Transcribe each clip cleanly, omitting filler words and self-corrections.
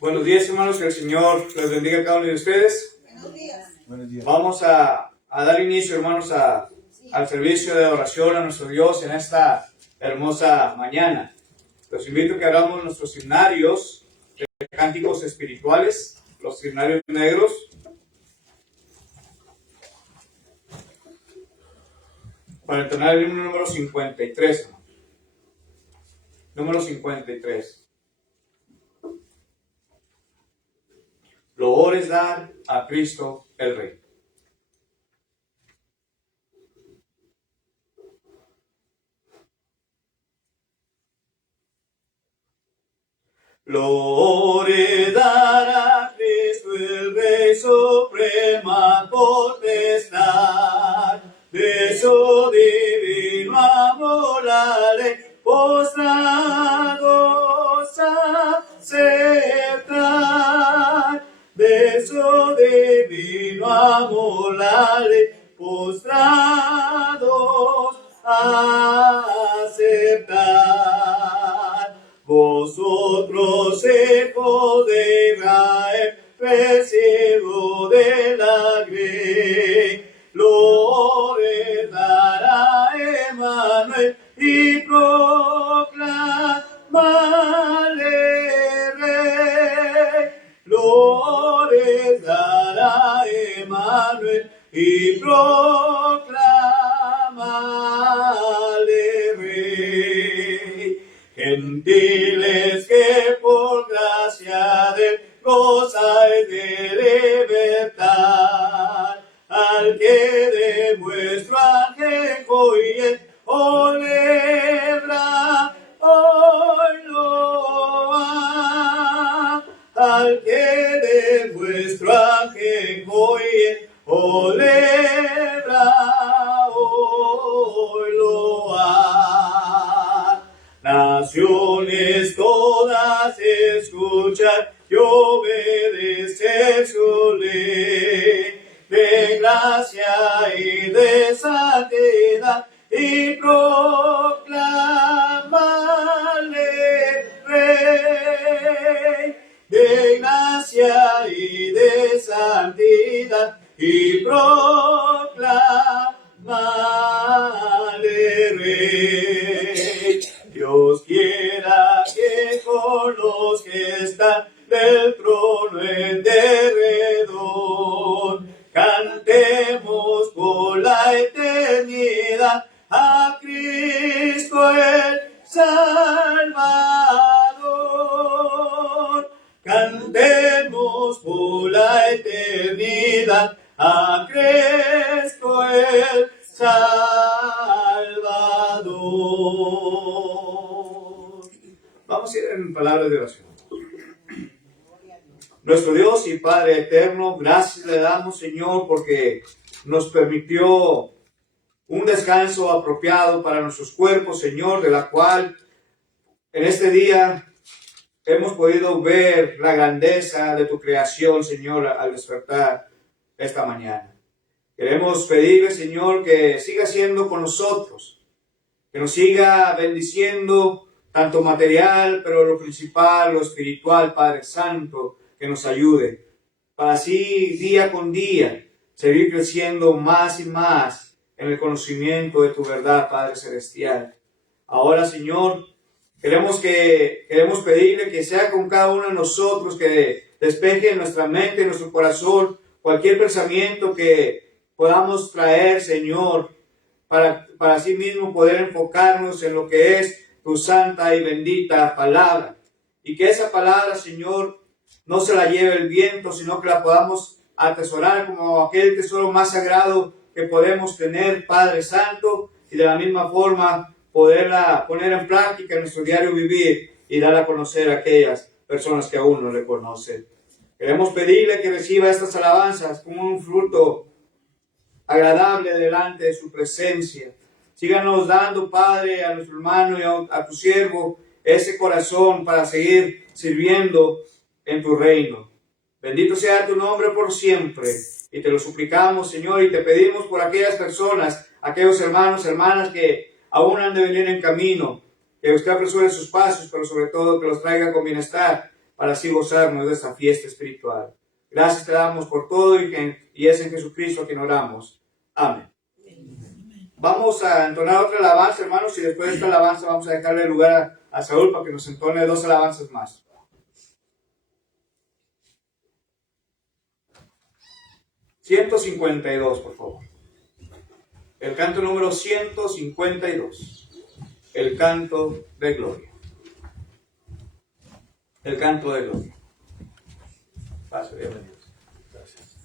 Buenos días, hermanos, que el Señor les bendiga a cada uno de ustedes. Buenos días. Vamos a dar inicio, hermanos, al servicio de oración a nuestro Dios en esta hermosa mañana. Los invito a que hagamos nuestros himnarios de cánticos espirituales, los himnarios negros. Para entonar el himno número 53, hermanos. Número 53. Loor es dar a Cristo el Rey. Loor es dar a Cristo el Rey, suprema potestad, de su divino amor la ley, postrados aceptar. De su divino amor la ley, postrados aceptar. Vosotros, hijos de Israel, recibo de la grey, gloria dará Emmanuel y proclamale Rey. Gloria dará Emmanuel y proclamale Rey. Gentiles que por gracia de él gozáis de libertad, al que de vuestro ajenjo y el olebra hoy lo ha. Al que de vuestro ajenjo y el olebra hoy lo ha. Naciones todas escuchad y obedecer su ley, de gracia y de santidad, y proclamale Rey. De gracia y de santidad, y proclamale Rey. Dios quiera que con los que están del trono en derredor cantemos por la eternidad a Cristo el Salvador. Cantemos por la eternidad a Cristo el Salvador. Vamos a ir en palabras de oración. Nuestro Dios y Padre eterno, gracias le damos, Señor, porque nos permitió un descanso apropiado para nuestros cuerpos, Señor, de la cual en este día hemos podido ver la grandeza de tu creación, Señor, al despertar esta mañana. Queremos pedirle, Señor, que siga siendo con nosotros, que nos siga bendiciendo tanto material, pero lo principal, lo espiritual, Padre Santo, que nos ayude para así día con día seguir creciendo más y más en el conocimiento de tu verdad, Padre Celestial. Ahora, Señor, queremos pedirle que sea con cada uno de nosotros, que despeje en nuestra mente, en nuestro corazón, cualquier pensamiento que podamos traer, Señor, para así mismo poder enfocarnos en lo que es tu santa y bendita palabra. Y que esa palabra, Señor, no se la lleve el viento, sino que la podamos atesorar como aquel tesoro más sagrado que podemos tener, Padre Santo, y de la misma forma poderla poner en práctica en nuestro diario vivir y dar a conocer a aquellas personas que aún no le conocen. Queremos pedirle que reciba estas alabanzas como un fruto agradable delante de su presencia. Síganos dando, Padre, a nuestro hermano y a tu siervo ese corazón para seguir sirviendo en tu reino. Bendito sea tu nombre por siempre. Y te lo suplicamos, Señor, y te pedimos por aquellas personas, aquellos hermanos, hermanas que aún han de venir en camino, que usted apresure sus pasos, pero sobre todo que los traiga con bienestar, para así gozarnos de esta fiesta espiritual. Gracias te damos por todo y es en Jesucristo a quien oramos. Amén. Vamos a entonar otra alabanza, hermanos, y después de esta alabanza vamos a dejarle lugar a Saúl para que nos entone 2 alabanzas más. 152, por favor. El canto número 152. El canto de gloria. El canto de gloria. Pase, bienvenidos. Gracias.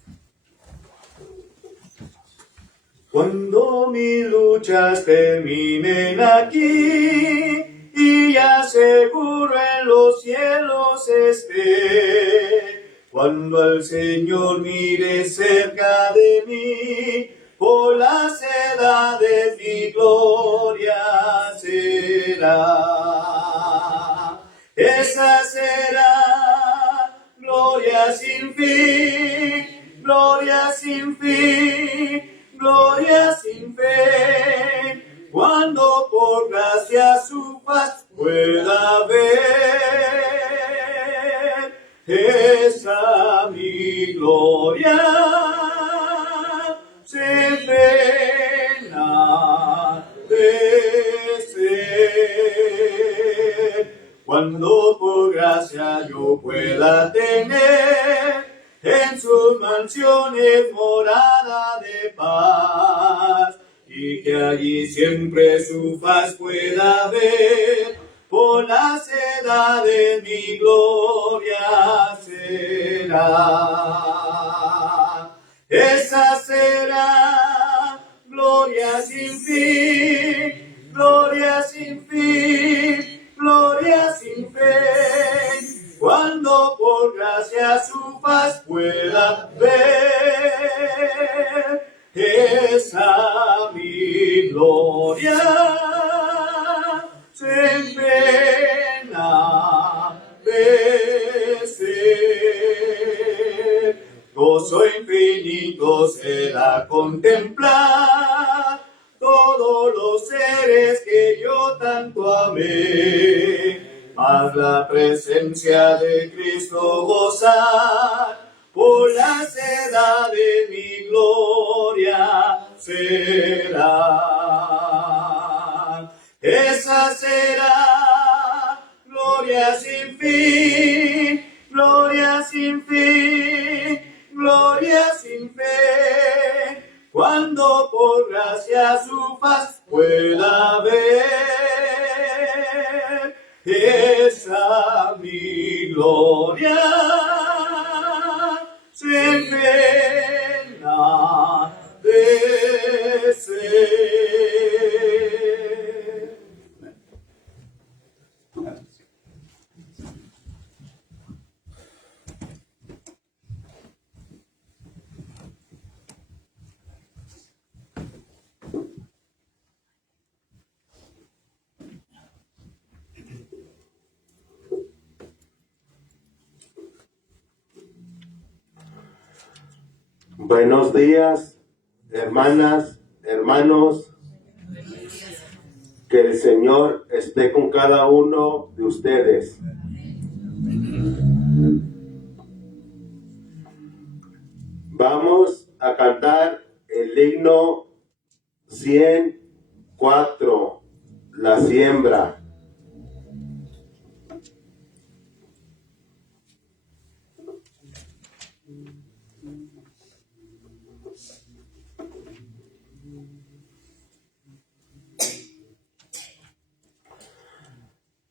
Cuando mis luchas terminen aquí y ya seguro en los cielos esté, cuando al Señor mire cerca de mí, por las edades mi gloria será. Esa será gloria sin fin, gloria sin fin, gloria sin fin, cuando por gracia su faz pueda ver. Esa mi gloria se pena de ser, cuando por gracia yo pueda tener en sus mansiones morada de paz, y que allí siempre su faz pueda ver. Por las edades mi gloria será. Esa será gloria sin fin, gloria sin fin, gloria sin fin, cuando por gracia su faz pueda ver. Esa mi gloria sin pena de ser. Gozo infinito será contemplar todos los seres que yo tanto amé, mas la presencia de Cristo gozar, por las edades mi gloria será. Esa será gloria sin fin, gloria sin fin, gloria sin fin, cuando por gracia su faz pueda ver. Esa mi gloria sin pena de ser. Buenos días, hermanas, hermanos. Que el Señor esté con cada uno de ustedes. Vamos a cantar el himno 104, la siembra.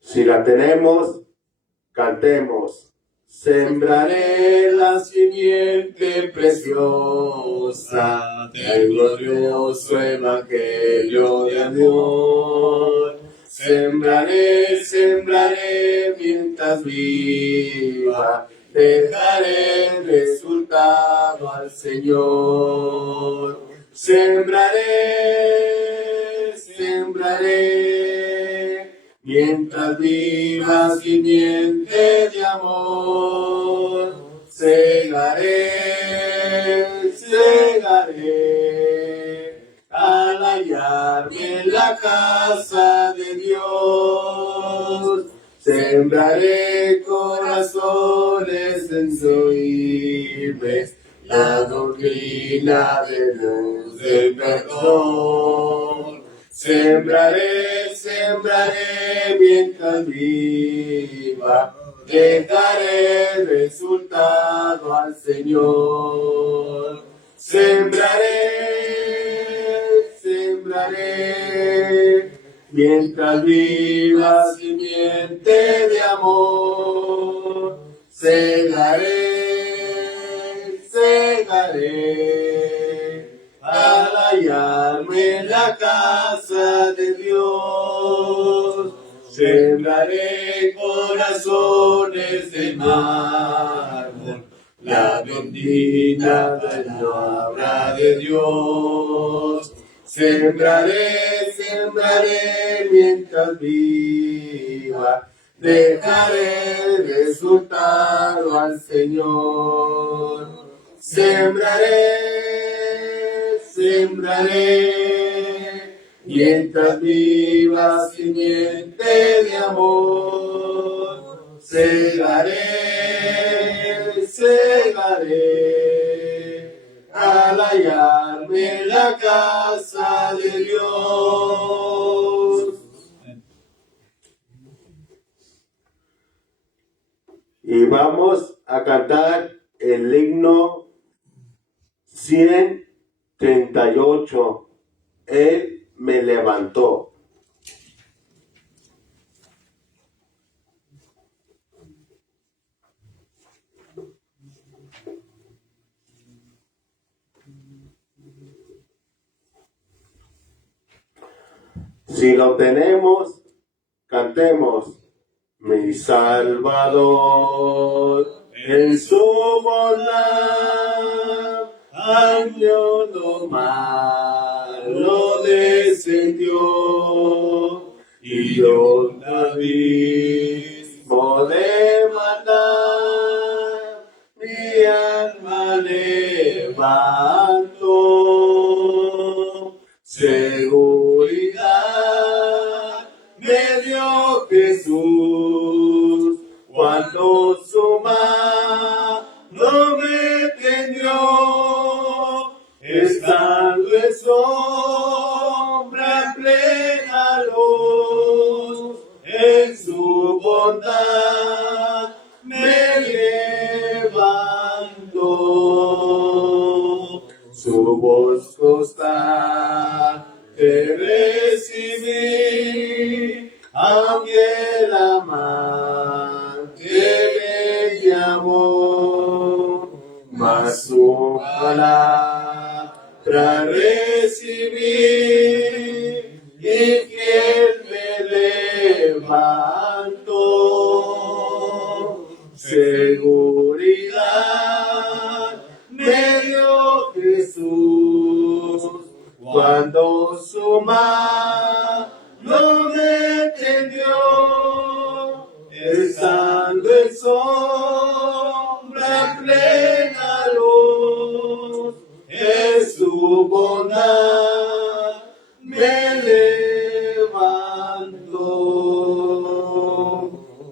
Si la tenemos, cantemos. Sembraré la simiente preciosa del glorioso evangelio de amor. Sembraré, sembraré mientras viva, dejaré resultado al Señor. Sembraré, sembraré, mientras viva simiente de amor. Segaré, segaré, al hallarme en la casa de Dios. Sembraré corazones sensibles, la doctrina de Dios del perdón. Sembraré, sembraré mientras viva, dejaré resultado al Señor. Sembraré, sembraré, mientras viva simiente de amor. Segaré, segaré, al hallarme en la casa de Dios. Sembraré corazones de mármol, la bendita palabra de Dios. Sembraré, sembraré mientras viva, dejaré resultado al Señor. Sembraré, sembraré, mientras viva simiente de amor. Segaré, segaré, al hallarme en la casa de Dios. Y vamos a cantar el himno 138. Él me levantó. Si lo tenemos, cantemos. Mi Salvador, en su bondad, año no malo descendió, y yo un abismo de maldad, mi alma levantó. Seguridad me dio Jesús cuando su mano me tendió, estando en sombra en plena luz, en su bondad me levantó. Su voz constante recibí, aunque el amante me llamó, mas su palabra recibí, y fiel me levantó. Seguridad me dio Jesús cuando su mano me tendió, estando en sombra en plena luz, en su bondad me levantó.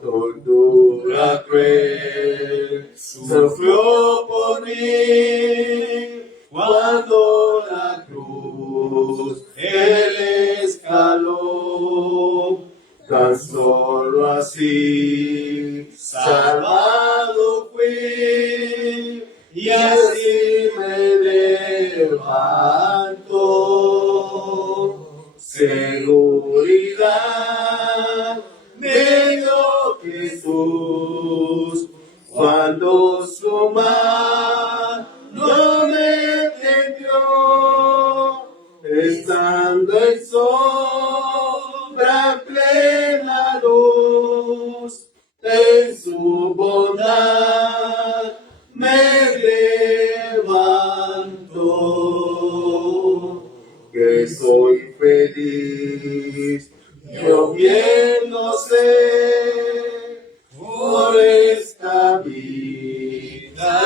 Tortura cruel sufrió por mí, cuando la cruz él escaló, tan solo así salvado fui, y así me levantó. Seguridad me dio Jesús cuando su mano me tendió, estando en sombra en plena luz, en su bondad me levantó. Que soy feliz, yo bien lo sé, por esta vida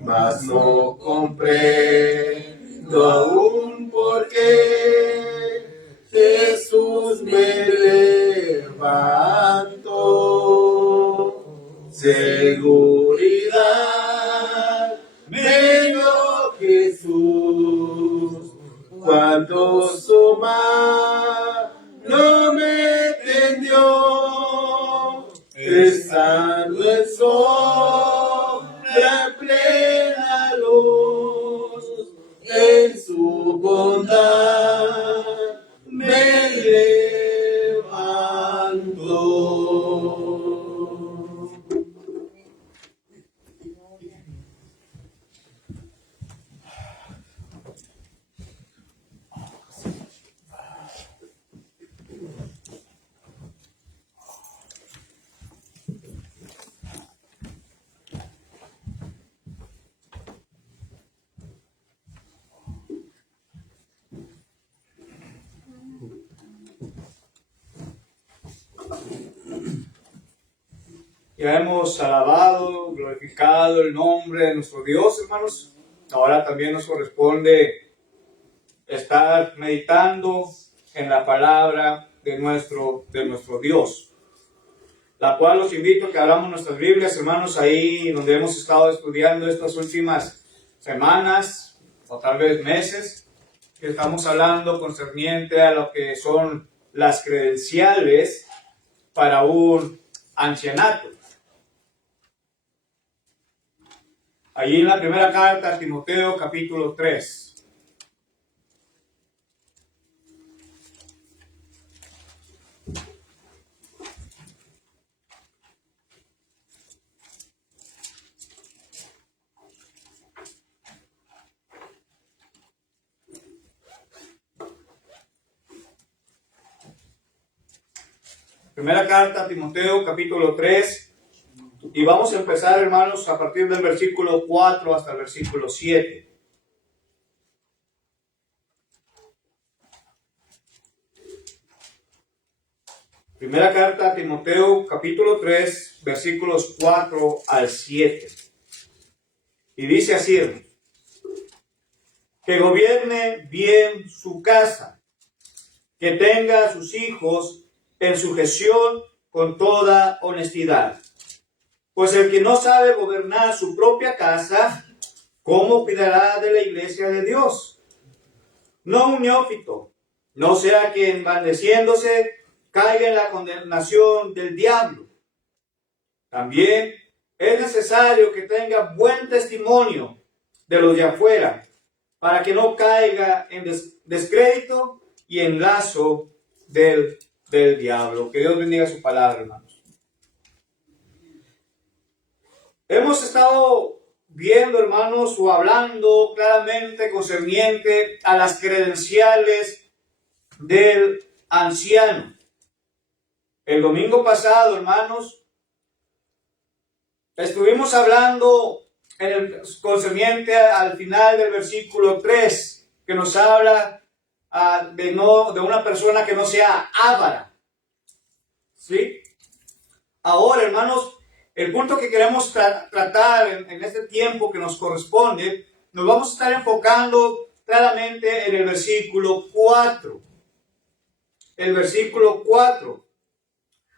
mas no comprendo aún por qué Jesús me levantó. Seguridad me dio Jesús cuando su mano me tendió, estando el sol la plena luz, en su bondad me levantó. Ya hemos alabado, glorificado el nombre de nuestro Dios, hermanos. Ahora también nos corresponde estar meditando en la palabra de nuestro Dios, la cual los invito a que abramos nuestras Biblias, hermanos, ahí donde hemos estado estudiando estas últimas semanas o tal vez meses, que estamos hablando concerniente a lo que son las credenciales para un ancianato. Allí en la primera carta a Timoteo, capítulo 3. Primera carta a Timoteo, capítulo 3. Y vamos a empezar, hermanos, a partir del versículo 4 hasta el versículo 7. Primera carta a Timoteo, capítulo 3, versículos 4 al 7. Y dice así, hermanos: que gobierne bien su casa, que tenga a sus hijos en sujeción con toda honestidad. Pues el que no sabe gobernar su propia casa, ¿cómo cuidará de la iglesia de Dios? No un neófito, no sea que envaneciéndose caiga en la condenación del diablo. También es necesario que tenga buen testimonio de los de afuera, para que no caiga en descrédito y en lazo del diablo. Que Dios bendiga su palabra, hermanos. Hemos estado viendo, hermanos, o hablando claramente concerniente a las credenciales del anciano. El domingo pasado, hermanos, estuvimos hablando concerniente al final del versículo 3, que nos habla de una persona que no sea avara. ¿Sí? Ahora, hermanos, el punto que queremos tratar en este tiempo que nos corresponde, nos vamos a estar enfocando claramente en el versículo 4. El versículo 4.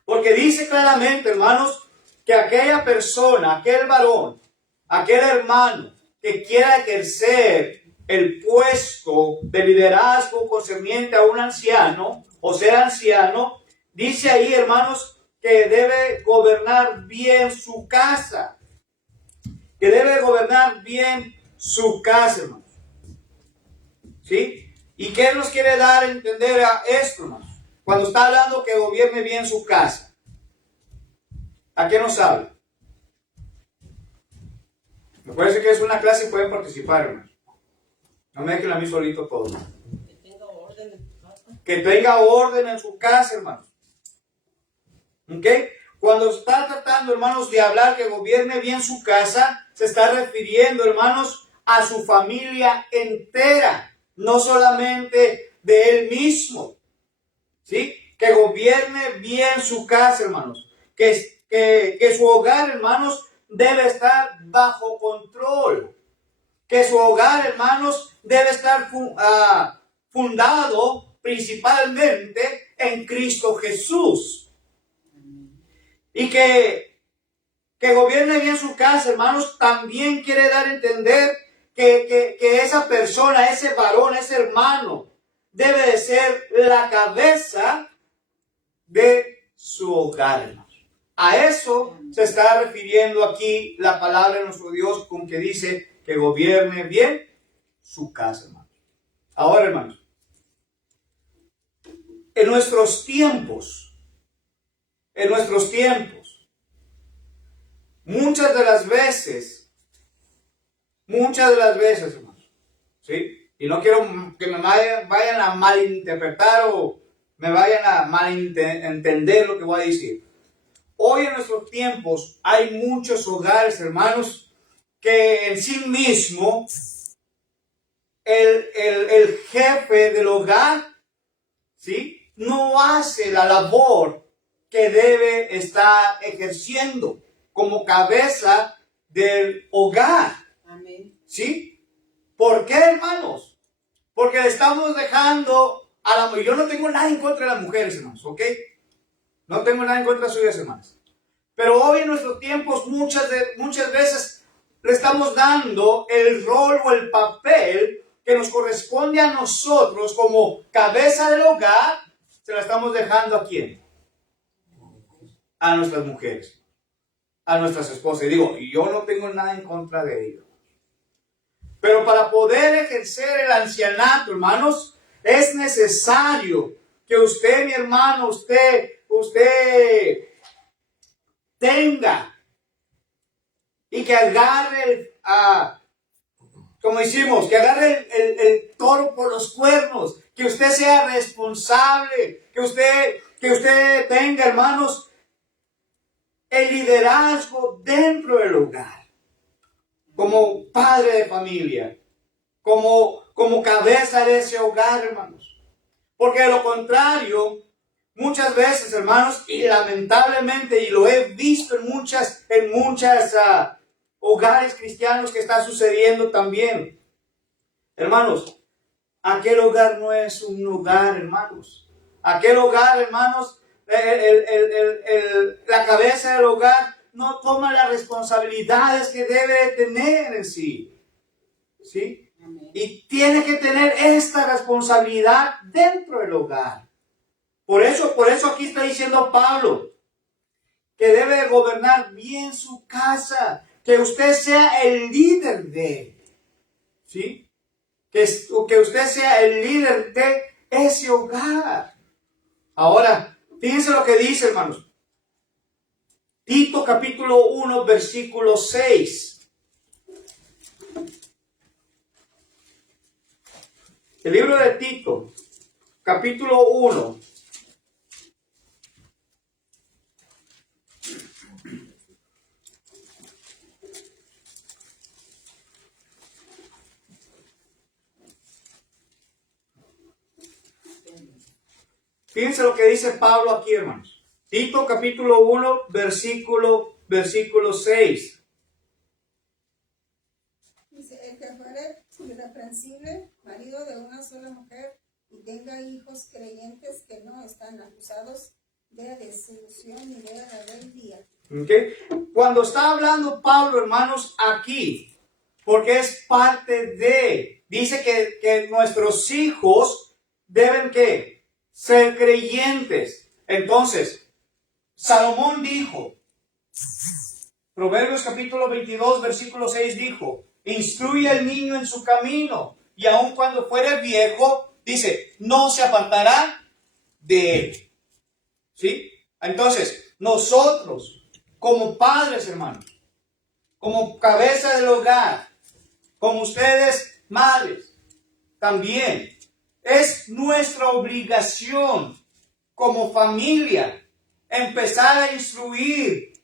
Porque dice claramente, hermanos, que aquella persona, aquel varón, aquel hermano que quiera ejercer el puesto de liderazgo concerniente a un anciano o ser anciano, dice ahí, hermanos, que debe gobernar bien su casa. Que debe gobernar bien su casa, hermanos. ¿Sí? ¿Y qué nos quiere dar a entender a esto, hermanos? Cuando está hablando que gobierne bien su casa, ¿a qué nos habla? Me parece que es una clase y pueden participar, hermanos. No me dejen a mí solito todo. Que tenga orden en su casa. Que tenga orden en su casa, hermanos. ¿Ok? Cuando está tratando, hermanos, de hablar que gobierne bien su casa, se está refiriendo, hermanos, a su familia entera, no solamente de él mismo. ¿Sí? Que gobierne bien su casa, hermanos. Que su hogar, hermanos, debe estar bajo control. Que su hogar, hermanos, debe estar fundado principalmente en Cristo Jesús. Y que gobierne bien su casa, hermanos, también quiere dar a entender que esa persona, ese varón, ese hermano, debe de ser la cabeza de su hogar, hermanos. A eso se está refiriendo aquí la palabra de nuestro Dios con que dice que gobierne bien su casa, hermanos. Ahora, hermanos, en nuestros tiempos, muchas de las veces, hermanos, ¿sí? Y no quiero que me vayan a malinterpretar o me vayan a malentender lo que voy a decir. Hoy en nuestros tiempos hay muchos hogares, hermanos, que en sí mismo el jefe del hogar, ¿sí?, no hace la labor que debe estar ejerciendo como cabeza del hogar. Amén. ¿Sí? ¿Por qué, hermanos? Porque le estamos dejando a la mujer. Yo no tengo nada en contra de las mujeres, hermanos, ¿ok? No tengo nada en contra de suyas, hermanas. Pero hoy en nuestros tiempos muchas veces le estamos dando el rol o el papel que nos corresponde a nosotros como cabeza del hogar. Se la estamos dejando ¿a quién? A nuestras mujeres, a nuestras esposas. Y digo, yo no tengo nada en contra de ellos. Pero para poder ejercer el ancianato, hermanos, es necesario que usted, mi hermano, usted tenga y que agarre como hicimos, que agarre el toro por los cuernos, que usted sea responsable, que usted tenga, hermanos, el liderazgo dentro del hogar, como padre de familia, como cabeza de ese hogar, hermanos. Porque de lo contrario, muchas veces, hermanos, y lamentablemente, y lo he visto en muchas hogares cristianos que está sucediendo también. Hermanos, aquel hogar no es un hogar, hermanos. Aquel hogar, hermanos, la cabeza del hogar no toma las responsabilidades que debe tener en sí. ¿Sí? Y tiene que tener esta responsabilidad dentro del hogar. Por eso aquí está diciendo Pablo que debe gobernar bien su casa, que usted sea el líder de, ¿sí? Que usted sea el líder de ese hogar. Ahora, fíjense lo que dice, hermanos. Tito capítulo 1, versículo 6. El libro de Tito, capítulo 1. Fíjense lo que dice Pablo aquí, hermanos. Tito capítulo 1, versículo 6. Dice, el que fuere irreprensible, marido de una sola mujer, y tenga hijos creyentes que no están acusados de desilusión ni de rebeldía. ¿Okay? Cuando está hablando Pablo, hermanos, aquí, porque es parte de, dice que nuestros hijos deben, ¿qué? Ser creyentes. Entonces, Salomón dijo, Proverbios capítulo 22, versículo 6 dijo, instruye al niño en su camino, y aun cuando fuere viejo, dice, no se apartará de él. ¿Sí? Entonces, nosotros, como padres, hermanos, como cabeza del hogar, como ustedes, madres, también, es nuestra obligación como familia empezar a instruir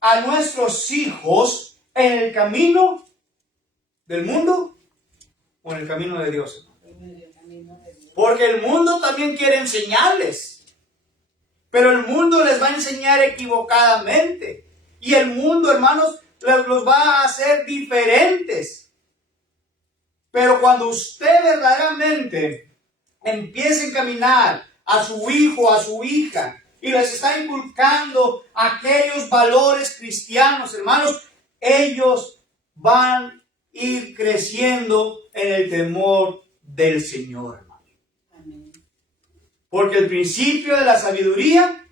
a nuestros hijos en el camino del mundo o en el camino de Dios. Porque el mundo también quiere enseñarles, pero el mundo les va a enseñar equivocadamente. y el mundo, hermanos, los va a hacer diferentes. Pero cuando usted verdaderamente empiece a encaminar a su hijo, a su hija, y les está inculcando aquellos valores cristianos, hermanos, ellos van a ir creciendo en el temor del Señor, hermano. Amén. Porque el principio de la sabiduría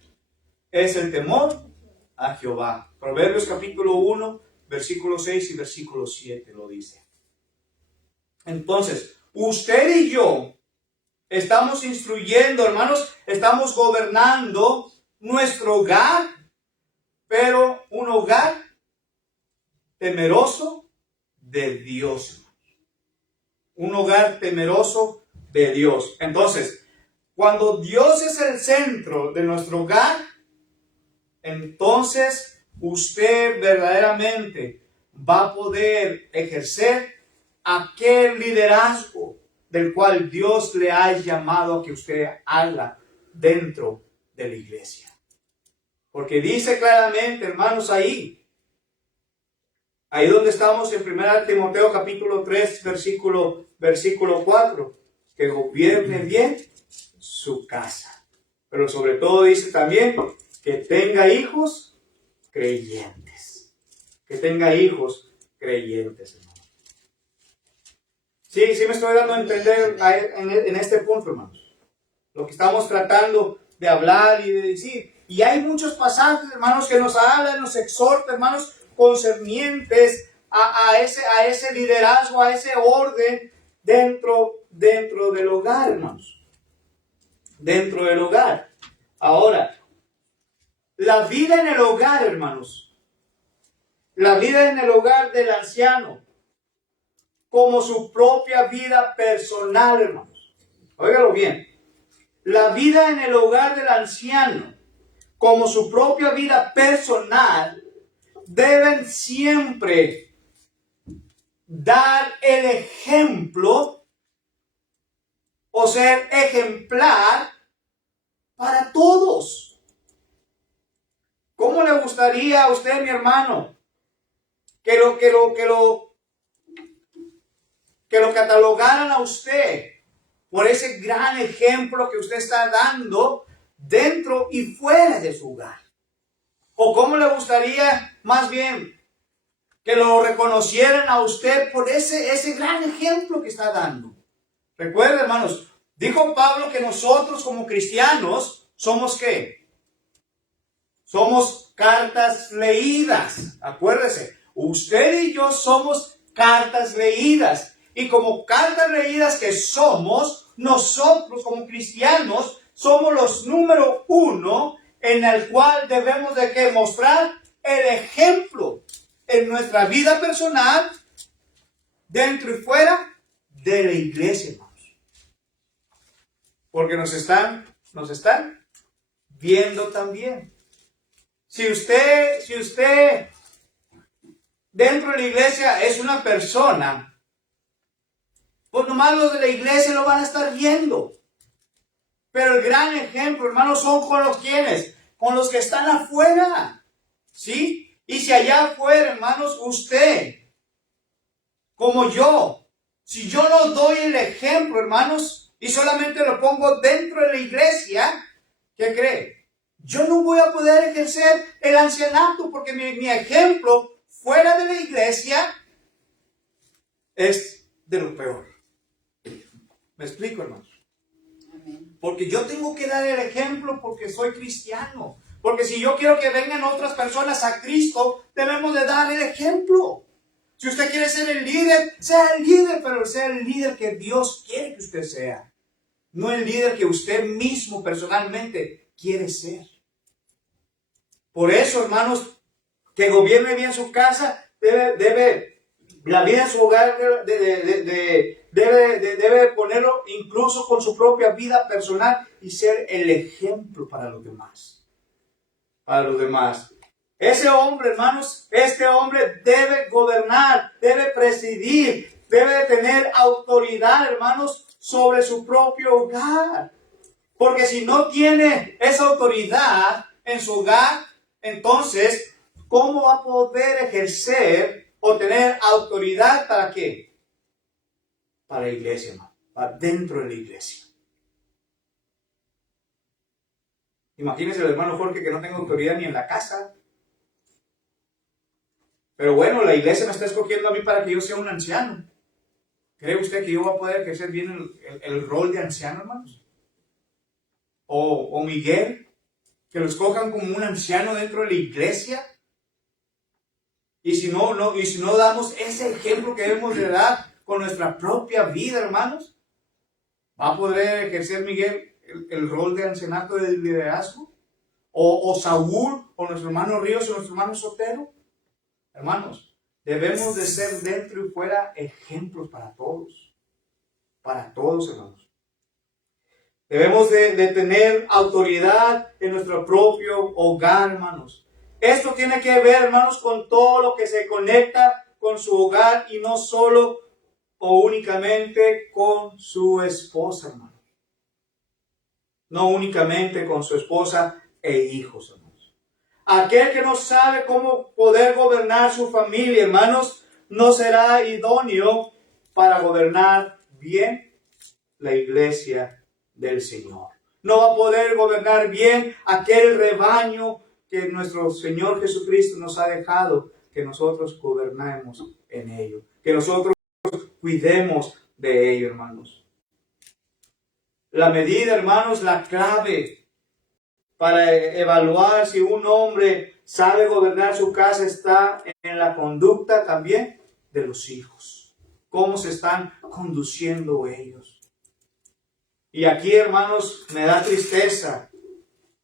es el temor a Jehová. Proverbios capítulo 1, versículo 6 y versículo 7 lo dice. Entonces, usted y yo estamos instruyendo, hermanos, estamos gobernando nuestro hogar, pero un hogar temeroso de Dios. Un hogar temeroso de Dios. Entonces, cuando Dios es el centro de nuestro hogar, entonces usted verdaderamente va a poder ejercer aquel liderazgo del cual Dios le ha llamado a que usted haga dentro de la iglesia. Porque dice claramente, hermanos, ahí donde estamos en 1 Timoteo capítulo 3, versículo 4, que gobierne bien su casa. Pero sobre todo dice también que tenga hijos creyentes. Que tenga hijos creyentes, hermano. Sí me estoy dando a entender en este punto, hermanos. Lo que estamos tratando de hablar y de decir. Y hay muchos pasajes, hermanos, que nos hablan, nos exhortan, hermanos, concernientes a ese liderazgo, a ese orden dentro del hogar, hermanos. Dentro del hogar. Ahora, la vida en el hogar, hermanos. La vida en el hogar del anciano. Como su propia vida personal, hermanos. Óigalo bien. La vida en el hogar del anciano, como su propia vida personal, deben siempre dar el ejemplo o ser ejemplar para todos. ¿Cómo le gustaría a usted, mi hermano, que lo catalogaran a usted por ese gran ejemplo que usted está dando dentro y fuera de su hogar? ¿O cómo le gustaría más bien que lo reconocieran a usted por ese gran ejemplo que está dando? Recuerden, hermanos, dijo Pablo que nosotros como cristianos somos ¿qué? Somos cartas leídas. Acuérdese, usted y yo somos cartas leídas. Y como cartas leídas que somos, nosotros como cristianos somos los número 1 en el cual debemos de que mostrar el ejemplo en nuestra vida personal, dentro y fuera de la iglesia, hermanos. Porque nos están viendo también. Si usted dentro de la iglesia es una persona, pues nomás los de la iglesia lo van a estar viendo. Pero el gran ejemplo, hermanos, son con los quienes, con los que están afuera. ¿Sí? Y si allá afuera, hermanos, usted, como yo, si yo no doy el ejemplo, hermanos, y solamente lo pongo dentro de la iglesia, ¿qué cree? Yo no voy a poder ejercer el ancianato porque mi ejemplo fuera de la iglesia es de lo peor. ¿Me explico, hermanos? Porque yo tengo que dar el ejemplo porque soy cristiano. Porque si yo quiero que vengan otras personas a Cristo, debemos de dar el ejemplo. Si usted quiere ser el líder, sea el líder, pero sea el líder que Dios quiere que usted sea. No el líder que usted mismo personalmente quiere ser. Por eso, hermanos, que gobierne bien su casa, la vida en su hogar debe ponerlo incluso con su propia vida personal y ser el ejemplo para los demás. Para los demás. Ese hombre, hermanos, este hombre debe gobernar, debe presidir, debe tener autoridad, hermanos, sobre su propio hogar. Porque si no tiene esa autoridad en su hogar, entonces ¿cómo va a poder ejercer o tener autoridad para qué? Para la iglesia, hermano, para dentro de la iglesia. Imagínense el hermano Jorge que no tenga autoridad ni en la casa. Pero bueno, la iglesia me está escogiendo a mí para que yo sea un anciano. ¿Cree usted que yo voy a poder ejercer bien el rol de anciano, hermanos? O Miguel, que lo escojan como un anciano dentro de la iglesia. Y si no damos ese ejemplo que debemos de dar con nuestra propia vida, hermanos, ¿va a poder ejercer Miguel el rol de ancianato de liderazgo? ¿O Saúl, o nuestro hermano Ríos, o nuestro hermano Sotero? Hermanos, debemos de ser dentro y fuera ejemplos para todos. Para todos, hermanos. Debemos de tener autoridad en nuestro propio hogar, hermanos. Esto tiene que ver, hermanos, con todo lo que se conecta con su hogar y no solo o únicamente con su esposa, hermanos. No únicamente con su esposa e hijos, hermanos. Aquel que no sabe cómo poder gobernar su familia, hermanos, no será idóneo para gobernar bien la iglesia del Señor. No va a poder gobernar bien aquel rebaño que nuestro Señor Jesucristo nos ha dejado, que nosotros gobernemos en ello, que nosotros cuidemos de ello, hermanos. La medida, hermanos, la clave para evaluar si un hombre sabe gobernar su casa está en la conducta también de los hijos. Cómo se están conduciendo ellos. Y aquí, hermanos, me da tristeza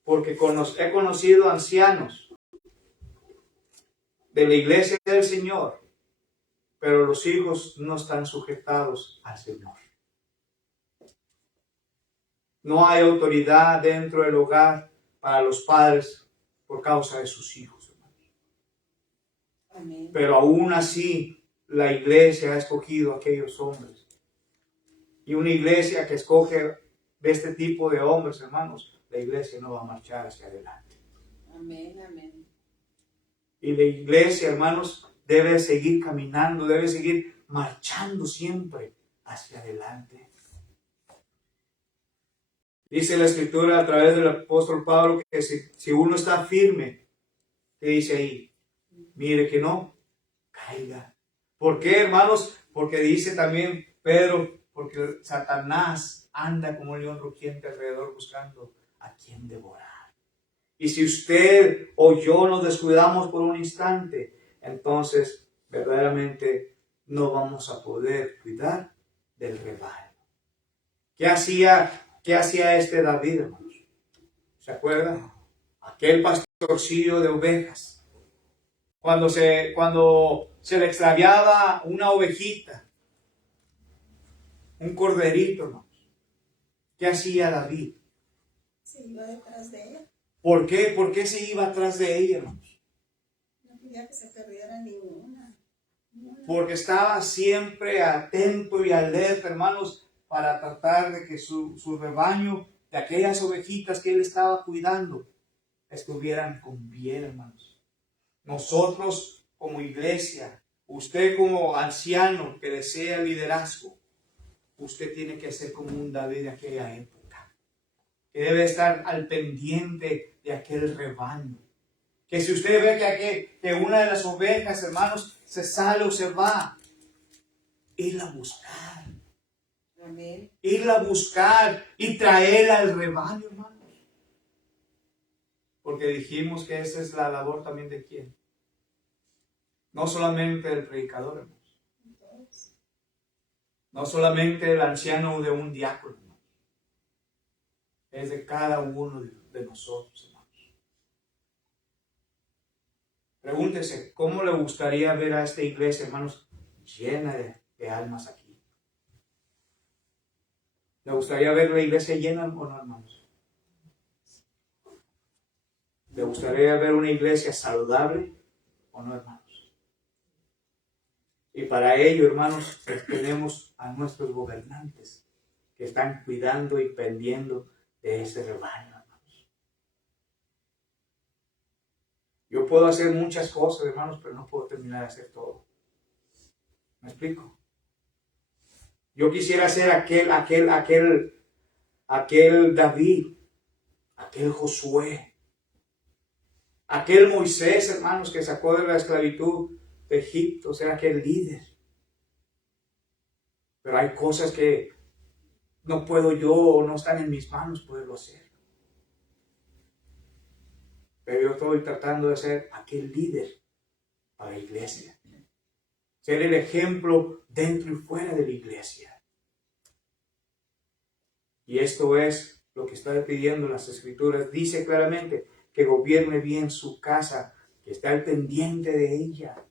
porque he conocido ancianos de la iglesia del Señor, pero los hijos no están sujetados al Señor. No hay autoridad dentro del hogar para los padres por causa de sus hijos, hermanos. Amén. Pero aún así, la iglesia ha escogido a aquellos hombres. Y una iglesia que escoge de este tipo de hombres, hermanos, la iglesia no va a marchar hacia adelante. Amén, amén. Y la iglesia, hermanos, debe seguir caminando, debe seguir marchando siempre hacia adelante. Dice la Escritura a través del apóstol Pablo que si uno está firme, ¿qué dice ahí? Mire que no caiga. ¿Por qué, hermanos? Porque dice también Pedro, porque Satanás anda como un león rugiente alrededor buscando a quien devorar. Y si usted o yo nos descuidamos por un instante, entonces verdaderamente no vamos a poder cuidar del rebaño. ¿Qué hacía este David, hermanos? ¿Se acuerdan? Aquel pastorcillo de ovejas. Cuando se le extraviaba una ovejita, un corderito, hermanos. ¿Qué hacía David? Se iba detrás de ella. ¿Por qué? ¿Por qué se iba atrás de ella, hermanos? No quería que se perdiera ninguna. Porque estaba siempre atento y alerta, hermanos, para tratar de que su rebaño, de aquellas ovejitas que él estaba cuidando, estuvieran con bien, hermanos. Nosotros como iglesia, usted como anciano que desea liderazgo, usted tiene que ser como un David de aquella época, que debe estar al pendiente de aquel rebaño. Que si usted ve que una de las ovejas, hermanos, se sale o se va, irla a buscar. Amén. Irla a buscar y traerla al rebaño, hermanos. Porque dijimos que esa es la labor también de quién. No solamente del predicador, hermanos. No solamente del anciano o de un diácono, hermanos. Es de cada uno de nosotros, hermanos. Pregúntese, ¿cómo le gustaría ver a esta iglesia, hermanos, llena de almas aquí? ¿Le gustaría ver la iglesia llena o no, hermanos? ¿Le gustaría ver una iglesia saludable o no, hermanos? Y para ello, hermanos, tenemos a nuestros gobernantes que están cuidando y pendiendo de ese rebaño, hermanos. Yo puedo hacer muchas cosas, hermanos, pero no puedo terminar de hacer todo. ¿Me explico? Yo quisiera ser aquel David, aquel Josué, aquel Moisés, hermanos, que sacó de la esclavitud de Egipto, ser aquel líder. Pero hay cosas que no puedo yo, o no están en mis manos poderlo hacer. Pero yo estoy tratando de ser aquel líder para la iglesia. Ser el ejemplo dentro y fuera de la iglesia. Y esto es lo que está pidiendo las Escrituras. Dice claramente que gobierne bien su casa, que esté al pendiente de ella.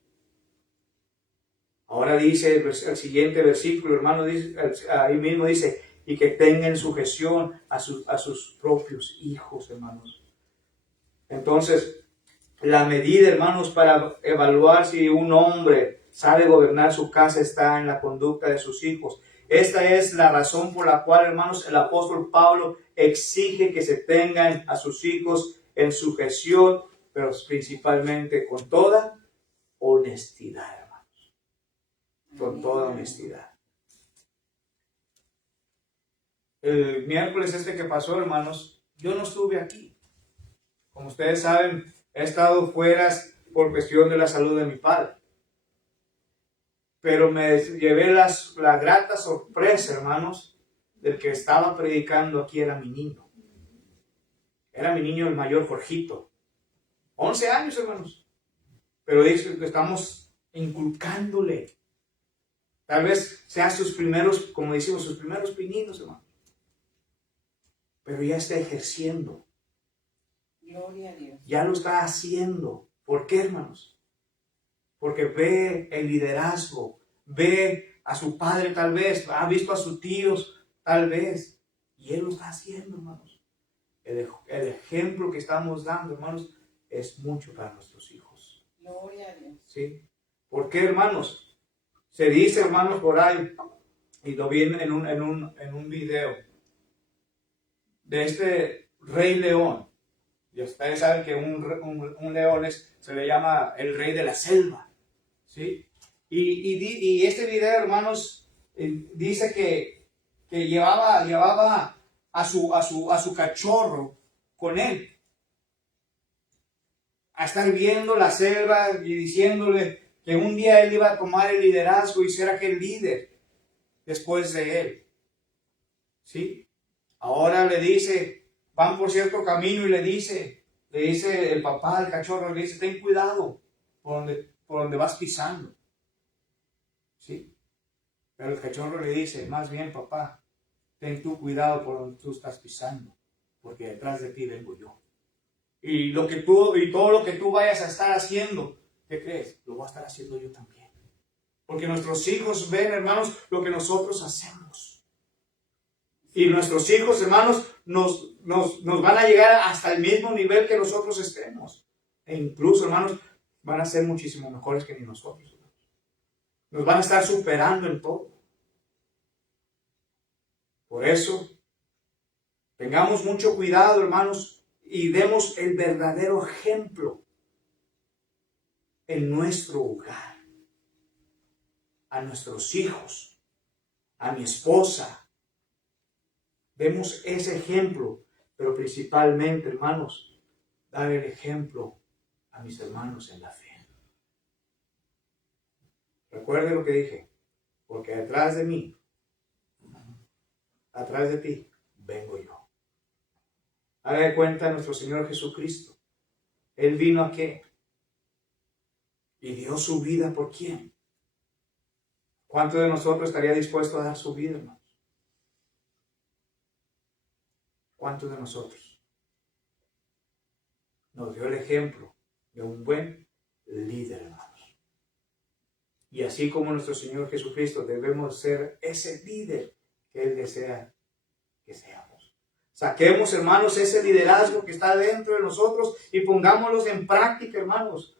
Ahora dice el siguiente versículo, hermano, dice, ahí mismo dice, y que tenga en sujeción a sus propios hijos, hermanos. Entonces, la medida, hermanos, para evaluar si un hombre sabe gobernar su casa está en la conducta de sus hijos. Esta es la razón por la cual, hermanos, el apóstol Pablo exige que se tengan a sus hijos en sujeción, pero principalmente con toda honestidad, hermanos. Con toda honestidad. El miércoles que pasó, hermanos, yo no estuve aquí. Como ustedes saben, he estado fuera por cuestión de la salud de mi padre. Pero me llevé la grata sorpresa, hermanos, del que estaba predicando aquí era mi niño. Era mi niño el mayor, Jorgito. 11 años, hermanos. Pero dice que estamos inculcándole. Tal vez sean sus primeros, como decimos, sus primeros pininos, hermanos. Pero ya está ejerciendo. Gloria a Dios. Ya lo está haciendo. ¿Por qué, hermanos? Porque ve el liderazgo, ve a su padre tal vez, ha visto a sus tíos tal vez, y él lo está haciendo, hermanos. El ejemplo que estamos dando, hermanos, es mucho para nuestros hijos. Gloria a Dios. ¿Sí? ¿Por qué, hermanos? Se dice, hermanos, por ahí, y lo vi en un video, de este rey león. Y ustedes saben que un león se le llama el rey de la selva. ¿Sí? Y este video, hermanos, dice que llevaba a su cachorro con él. A estar viendo la selva y diciéndole que un día él iba a tomar el liderazgo y ser aquel líder después de él. ¿Sí? Ahora le dice, van por cierto camino y le dice el papá al cachorro, le dice, ten cuidado por donde vas pisando. ¿Sí? Pero el cachorro le dice, más bien papá, ten tú cuidado por donde tú estás pisando, porque detrás de ti vengo yo. Y todo lo que tú vayas a estar haciendo, ¿qué crees? Lo voy a estar haciendo yo también. Porque nuestros hijos ven, hermanos, lo que nosotros hacemos. Y nuestros hijos, hermanos, nos van a llegar hasta el mismo nivel que nosotros estemos. E incluso, hermanos, van a ser muchísimo mejores que ni nosotros. Nos van a estar superando en todo. Por eso, tengamos mucho cuidado, hermanos, y demos el verdadero ejemplo en nuestro hogar. A nuestros hijos, a mi esposa. Demos ese ejemplo, pero principalmente, hermanos, dar el ejemplo a mis hermanos en la fe. Recuerde lo que dije, porque detrás de mí, atrás de ti, vengo yo. Haga de cuenta nuestro Señor Jesucristo. Él vino a qué? Y dio su vida por quién. ¿Cuánto de nosotros estaría dispuesto a dar su vida, hermanos? ¿Cuántos de nosotros? Nos dio el ejemplo de un buen líder, hermanos. Y así como nuestro Señor Jesucristo, debemos ser ese líder que Él desea que seamos. Saquemos, hermanos, ese liderazgo que está dentro de nosotros y pongámoslos en práctica, hermanos.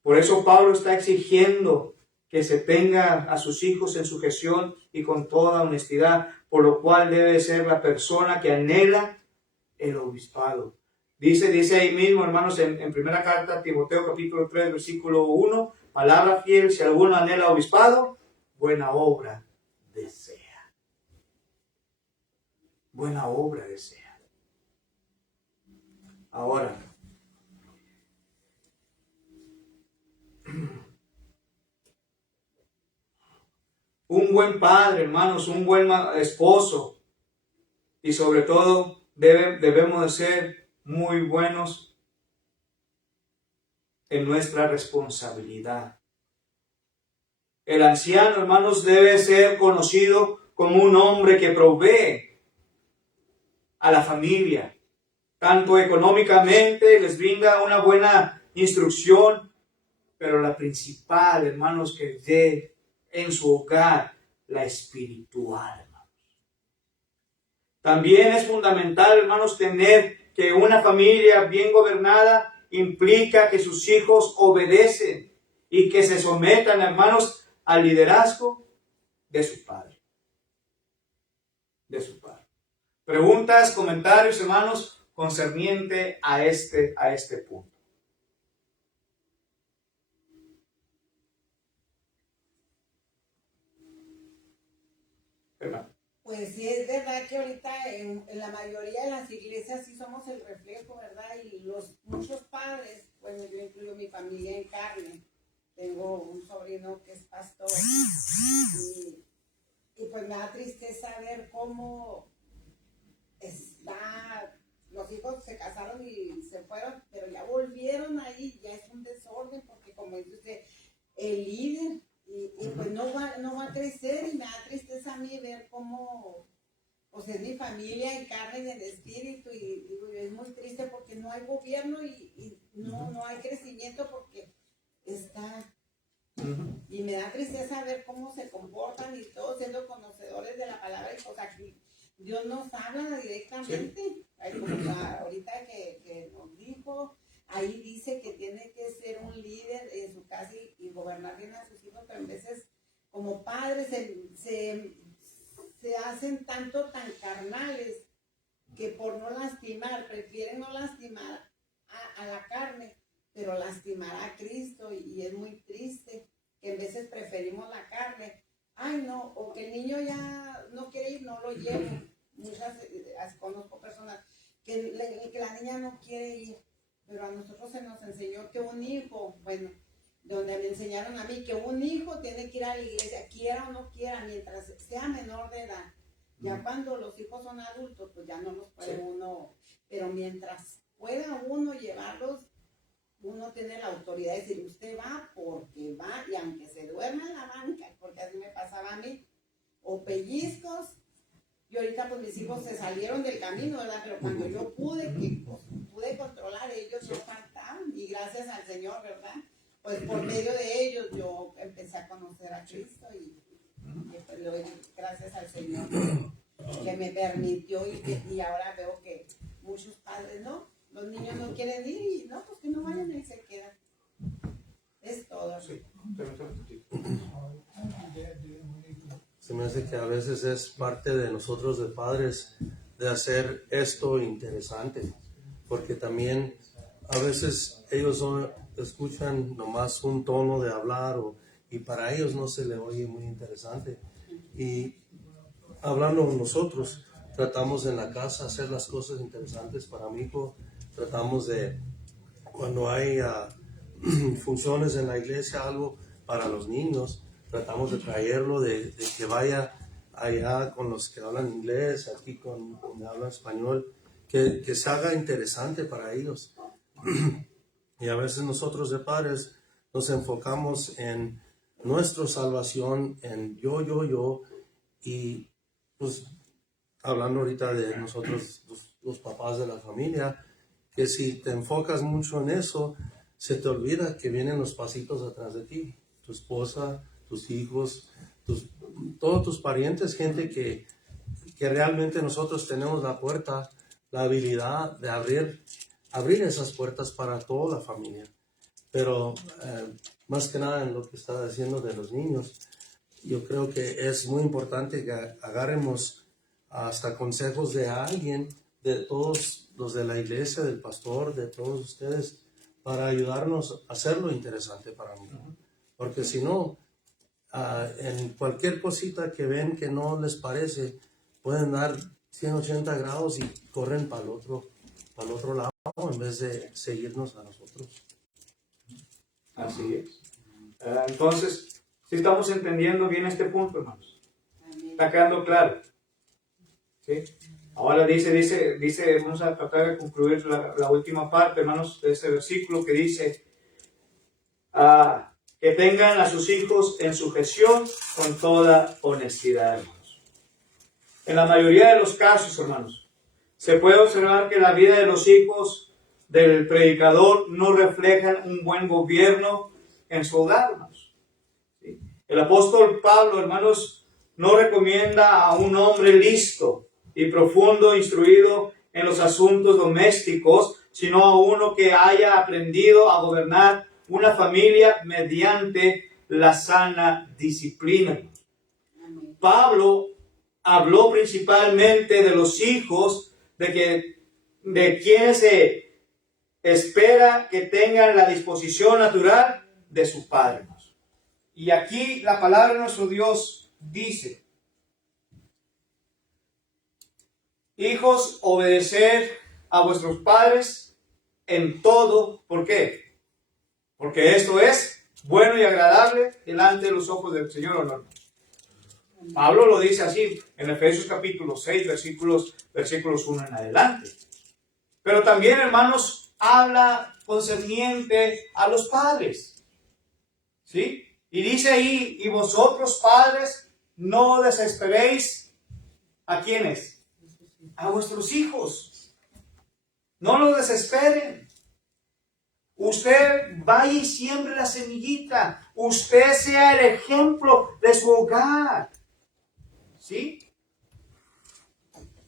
Por eso Pablo está exigiendo que se tenga a sus hijos en sujeción y con toda honestidad, por lo cual debe ser la persona que anhela el obispado. Dice ahí mismo, hermanos, en primera carta a Timoteo capítulo 3, versículo 1, palabra fiel, si alguno anhela obispado, buena obra desea. Buena obra desea. Ahora, un buen padre, hermanos, un buen esposo, y sobre todo debemos de ser muy buenos en nuestra responsabilidad. El anciano, hermanos, debe ser conocido como un hombre que provee a la familia, tanto económicamente, les brinda una buena instrucción, pero la principal, hermanos, que dé en su hogar, la espiritual, hermanos. También es fundamental, hermanos, tener que una familia bien gobernada implica que sus hijos obedecen y que se sometan, hermanos, al liderazgo de su padre. De su padre. Preguntas, comentarios, hermanos, concerniente a este punto. ¿Verdad? Pues sí, es verdad que ahorita en la mayoría de las iglesias sí somos el reflejo, ¿verdad? Y muchos padres, bueno, yo incluyo mi familia en carne. Tengo un sobrino que es pastor y pues me da tristeza ver cómo los hijos se casaron y se fueron, pero ya volvieron ahí, ya es un desorden, porque como dice usted, el líder, y pues no va a crecer, y me da tristeza a mí ver cómo, pues es mi familia en carne y en espíritu, y es muy triste porque no hay gobierno y no hay crecimiento porque está... Y me da tristeza ver cómo se comportan y todos siendo conocedores de la palabra, y pues aquí Dios nos habla directamente. Sí. Como ahorita que nos dijo, ahí dice que tiene que ser un líder en su casa y gobernar bien a sus hijos, pero a veces como padres se hacen tan carnales que por no lastimar, prefieren no lastimar a la carne, pero lastimar a Cristo, y es muy triste que en veces preferimos la carne. Ay, no, o que el niño ya no quiere ir, no lo llevo. Conozco personas que la niña no quiere ir, pero a nosotros se nos enseñó que un hijo, bueno, donde me enseñaron a mí que un hijo tiene que ir a la iglesia, quiera o no quiera, mientras sea menor de edad. Ya cuando los hijos son adultos, pues ya no los puede uno, pero mientras pueda uno llevarlos, uno tiene la autoridad de decir, usted va porque va, y aunque se duerma en la banca, porque así me pasaba a mí, o pellizcos, y ahorita pues mis hijos se salieron del camino, ¿verdad? Pero cuando yo pude controlar, ellos no faltaban, y gracias al Señor, ¿verdad? Pues por medio de ellos yo empecé a conocer a Cristo, y pues le doy gracias al Señor que me permitió, y ahora veo que muchos padres no, los niños no quieren ir, y no, pues que no vayan y se quedan. Es todo. Sí. Se me hace que a veces es parte de nosotros de padres de hacer esto interesante, porque también a veces ellos escuchan nomás un tono de hablar y para ellos no se le oye muy interesante. Y hablando nosotros, tratamos en la casa hacer las cosas interesantes para mi hijo, tratamos de, cuando hay funciones en la iglesia, algo para los niños, tratamos de traerlo, de que vaya allá con los que hablan inglés, aquí con hablan español, que se haga interesante para ellos. Y a veces nosotros de padres nos enfocamos en nuestra salvación, en yo, y pues hablando ahorita de nosotros, los papás de la familia, que si te enfocas mucho en eso, se te olvida que vienen los pasitos atrás de ti, tu esposa, tus hijos, todos tus parientes, gente que realmente nosotros tenemos la puerta, la habilidad de abrir esas puertas para toda la familia. Pero más que nada en lo que estaba diciendo de los niños, yo creo que es muy importante que agarremos hasta consejos de alguien, de todos los de la iglesia, del pastor, de todos ustedes, para ayudarnos a hacerlo interesante para mí. Porque si no, en cualquier cosita que ven que no les parece, pueden dar 180 grados y corren para el otro lado en vez de seguirnos a nosotros. Así es. Entonces, si estamos entendiendo bien este punto, hermanos. Está quedando claro. ¿Sí? Ahora dice, vamos a tratar de concluir la última parte, hermanos, de ese versículo que dice que tengan a sus hijos en sujeción con toda honestidad, hermanos. En la mayoría de los casos, hermanos, se puede observar que la vida de los hijos del predicador no reflejan un buen gobierno en su hogar, hermanos. ¿Sí? El apóstol Pablo, hermanos, no recomienda a un hombre listo y profundo, instruido en los asuntos domésticos, sino a uno que haya aprendido a gobernar una familia mediante la sana disciplina. Pablo habló principalmente de los hijos, de quienes se espera que tengan la disposición natural de su padre. Y aquí la palabra de nuestro Dios dice: hijos, obedeced a vuestros padres en todo. ¿Por qué? Porque esto es bueno y agradable delante de los ojos del Señor, ¿o no? Pablo lo dice así en Efesios capítulo 6, versículos 1 en adelante. Pero también, hermanos, habla concerniente a los padres. ¿Sí? Y dice ahí: y vosotros, padres, no desesperéis. ¿A quiénes? A vuestros hijos. No los desesperen. Usted vaya y siembre la semillita. Usted sea el ejemplo de su hogar. ¿Sí?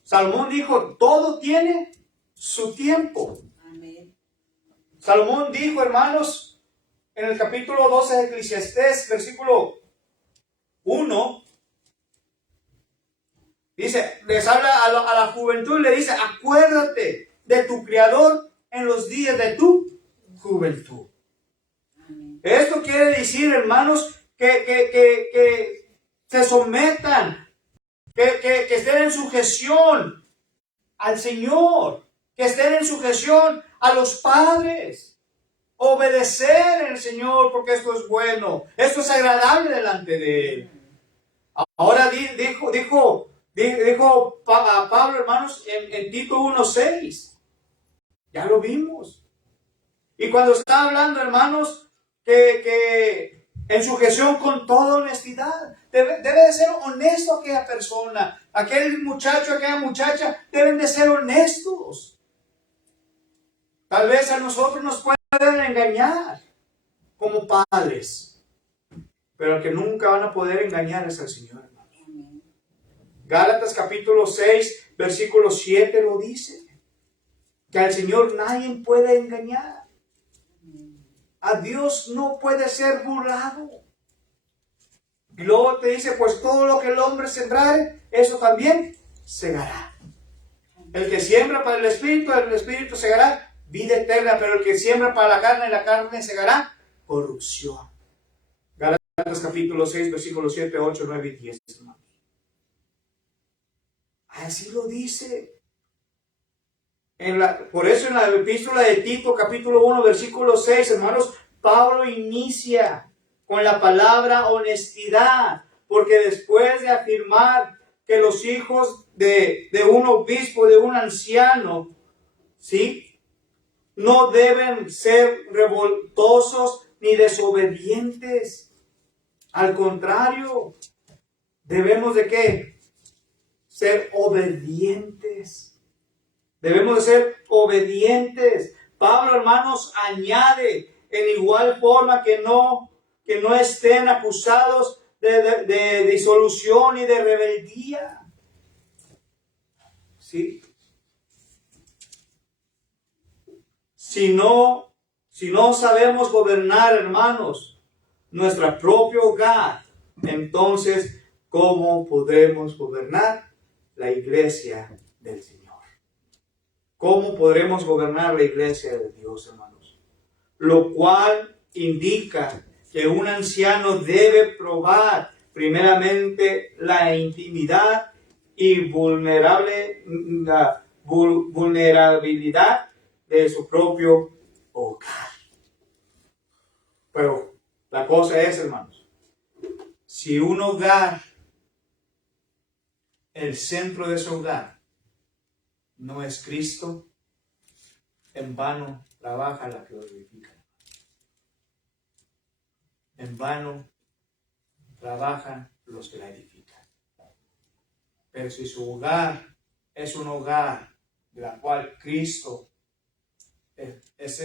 Salomón dijo: todo tiene su tiempo. Amén. Salomón dijo, hermanos, en el capítulo 12 de Eclesiastés, versículo 1, dice, les habla a la juventud y le dice: acuérdate de tu Creador en los días de tu juventud. Amén. Esto quiere decir, hermanos, que se sometan, que estén en sujeción al Señor, que estén en sujeción a los padres. Obedecer al Señor, porque esto es bueno, esto es agradable delante de Él. Ahora dijo a Pablo, hermanos, en Tito 1:6. Ya lo vimos. Y cuando está hablando, hermanos, que en sujeción con toda honestidad, debe de ser honesto aquella persona, aquel muchacho, aquella muchacha, deben de ser honestos. Tal vez a nosotros nos pueden engañar como padres, pero el que nunca van a poder engañar es al Señor, hermanos. Gálatas capítulo 6, versículo 7 lo dice, que al Señor nadie puede engañar. A Dios no puede ser burlado. Y luego te dice: pues todo lo que el hombre sembrare, eso también segará. El que siembra para el Espíritu segará vida eterna, pero el que siembra para la carne segará corrupción. Gálatas capítulo 6, versículos 7, 8, 9 y 10, hermanos. Así lo dice. Por eso en la epístola de Tito, capítulo 1, versículo 6, hermanos, Pablo inicia con la palabra honestidad, porque después de afirmar que los hijos de un obispo, de un anciano, ¿sí?, no deben ser revoltosos ni desobedientes. Al contrario, debemos de ¿qué? Ser obedientes. Debemos de ser obedientes. Pablo, hermanos, añade en igual forma que no estén acusados de disolución y de rebeldía. ¿Sí? Si no sabemos gobernar, hermanos, nuestro propio hogar, entonces, ¿cómo podemos gobernar la iglesia del Señor? cómo podremos gobernar la iglesia de Dios, hermanos. Lo cual indica que un anciano debe probar primeramente la intimidad y vulnerabilidad de su propio hogar. Pero la cosa es, hermanos, si un hogar, el centro de su hogar, no es Cristo, en vano trabaja la que lo edifica. En vano trabajan los que la edifican. Pero si su hogar es un hogar de la cual Cristo es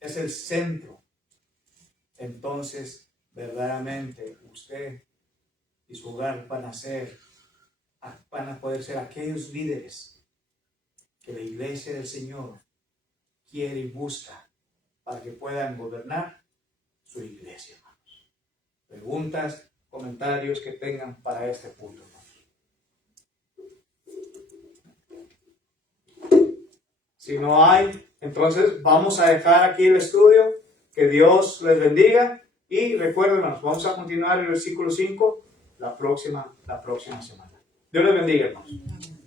el centro, entonces verdaderamente usted y su hogar van a poder ser aquellos líderes que la iglesia del Señor quiere y busca para que puedan gobernar su iglesia, hermanos. Preguntas, comentarios que tengan para este punto, hermanos. Si no hay, entonces vamos a dejar aquí el estudio. Que Dios les bendiga. Y recuerden, hermanos, vamos a continuar el versículo 5 la próxima semana. Dios les bendiga, hermanos.